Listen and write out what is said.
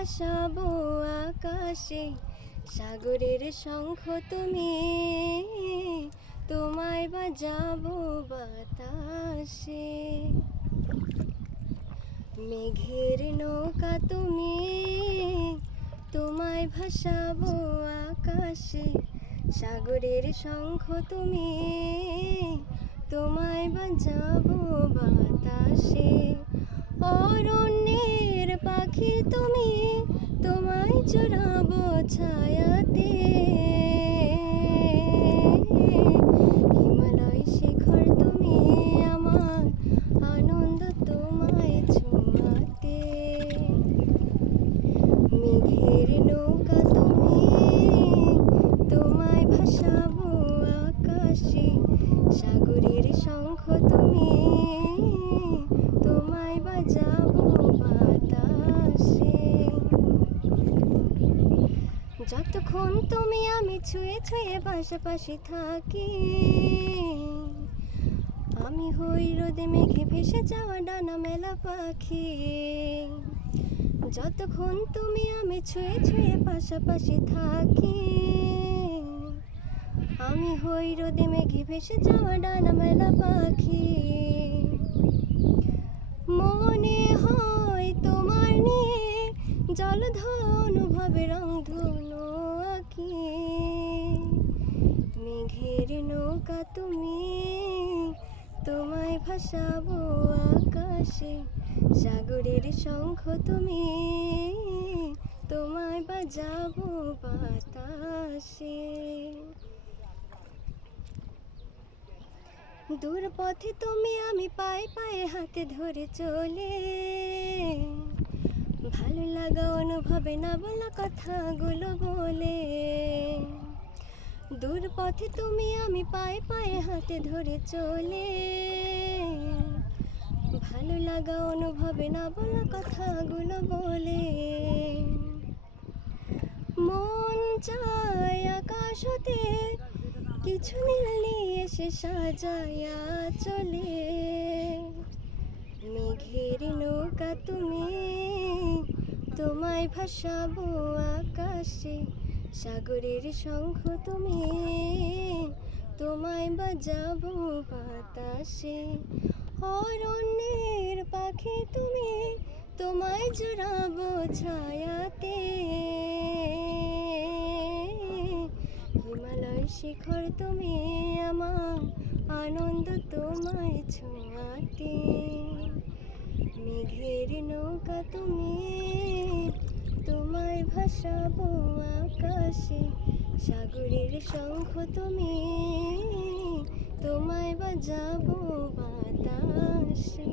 ভাসাবো আকাশে, সাগরের শঙ্খ তুমি, তোমায় বাজাবো বাতাসে। মেঘের নৌকা তুমি, তোমায় ভাসাবো আকাশে, সাগরের শঙ্খ তুমি, তোমায় বাজাবো বাতাসে। অরণ্যের পাখি তুমি, তোমায় চড়াবো ছায়াতে। হিমালয় শিখর তুমি, আমার আনন্দ তোমায় ছোঁয়াতে। মেঘের নৌকা তুমি, তোমায় ভাসাবো আকাশে, সাগরের শঙ্খ তুমি, তোমায় বাজাবো বাতাসে। যতক্ষণ তুমি আমি ছুঁয়ে ছুঁয়ে পাশাপাশি থাকি, আমি হই রোদে মেঘে ভেসে যাওয়া ডানা মেলা পাখি। যতক্ষণ তুমি আমি ছুঁয়ে ছুঁয়ে পাশাপাশি থাকি, আমি হই রোদে মেঘে ভেসে যাওয়া ডানা মেলা পাখি। মনে হয় তোমার নিয়ে জলধর অনুভবে রংধনু আঁকি। মেঘের নৌকা তুমি, তোমায় ভাসাবো আকাশে, সাগরের শঙ্খ তুমি, তোমায় বাজাবো বাতাসে। দূর পথে তুমি আমি পায়ে পায়ে হাতে ধরে চলে, ভালো লাগা অনুভবে না বলা কথাগুলো বলে। দূর পথে তুমি আমি পায়ে পায়ে হাতে ধরে চলে, ভালো লাগা অনুভবে না বলা কথাগুলো বলে। মন চায় আকাশ হতে কিছু নীল নিয়ে এসে সাজায়া চলে। মেঘের নৌকা তুমি, তোমায় ভাসাবো আকাশে, সাগরের শঙ্খ তুমি, তোমায় বাজাবো বাতাসে। অরণ্যের পাখি তুমি, তোমায় জড়াবো ছায়াতে। হিমালয় শিখর তুমি, আমার আনন্দ তোমায় ছোঁয়াতে। মেঘের নৌকা তুমি, তোমায় ভাসাবো আকাশে, সাগরের শঙ্খ তুমি, তোমায় বাজাবো বাতাসে।